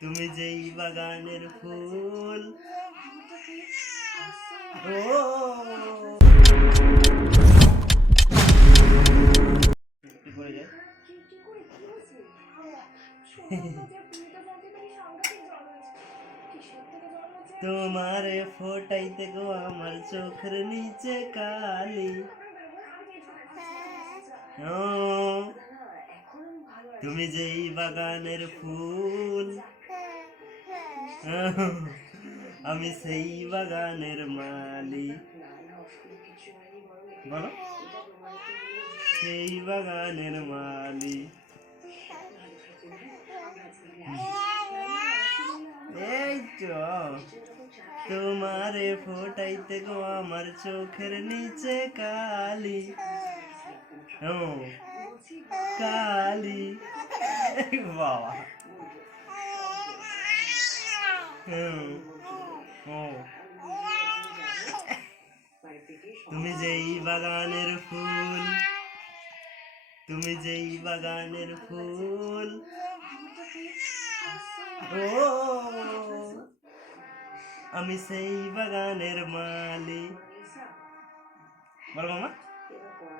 তুমি যেই বাগানের ফুল ও কি করে যায় তোমারে ফোটাইতে গো আমার চোখের নিচে কালি ও তুমি যেই বাগানের ফুল আমি সেই বাগানের মালি বলো সেই বাগানের মালি এই তো তোমারে ফোটাইতে গো আমার চোখের নিচে কালি ও কালি বাবা তুমি যেই বাগানের ফুল তুমি যেই বাগানের ফুল ও আমি সেই বাগানের মালি বলো মামা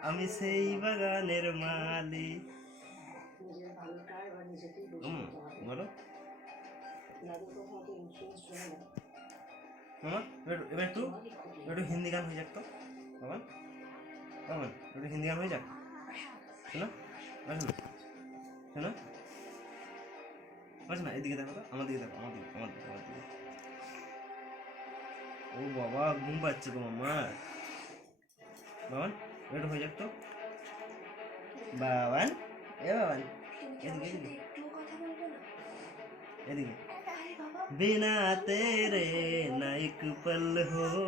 আমি সেই বাগানের মালি বলো মামা এবার একটু হিন্দি গান হয়ে যাক তো মামা মামা একটু হিন্দি গান হয়ে যাক শোনো শোনো না এদিকে দেখো তো আমার দিকে দেখো আমার দিকে ও বাবা ঘুম পাচ্ছে তো মামা বাবান একটু হয়ে যাক তো বাবান এ বাবান এদিকে এদিকে बिना तेरे न एक पल हो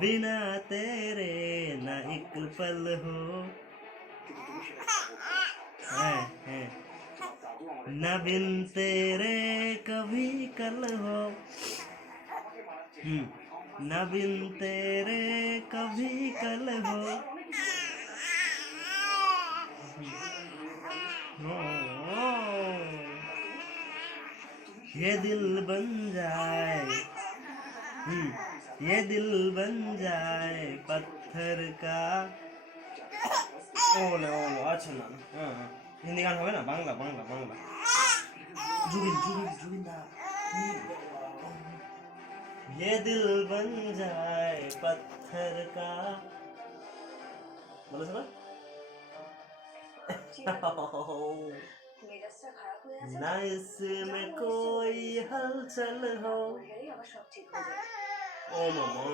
बिना तेरे न एक पल हो न बिन तेरे कभी कल हो न बिन तेरे कभी कल हो ये दिल बन जाए ये दिल बन जाए पत्थर का ओले ओले अच्छा ना हिंदी गान হবে না বাংলা বাংলা বাংলা जुबिन जुबिन जुबिन दा ये दिल बन जाए पत्थर का बोलो सुना ना इसमें कोई हलचल हो ओ मामा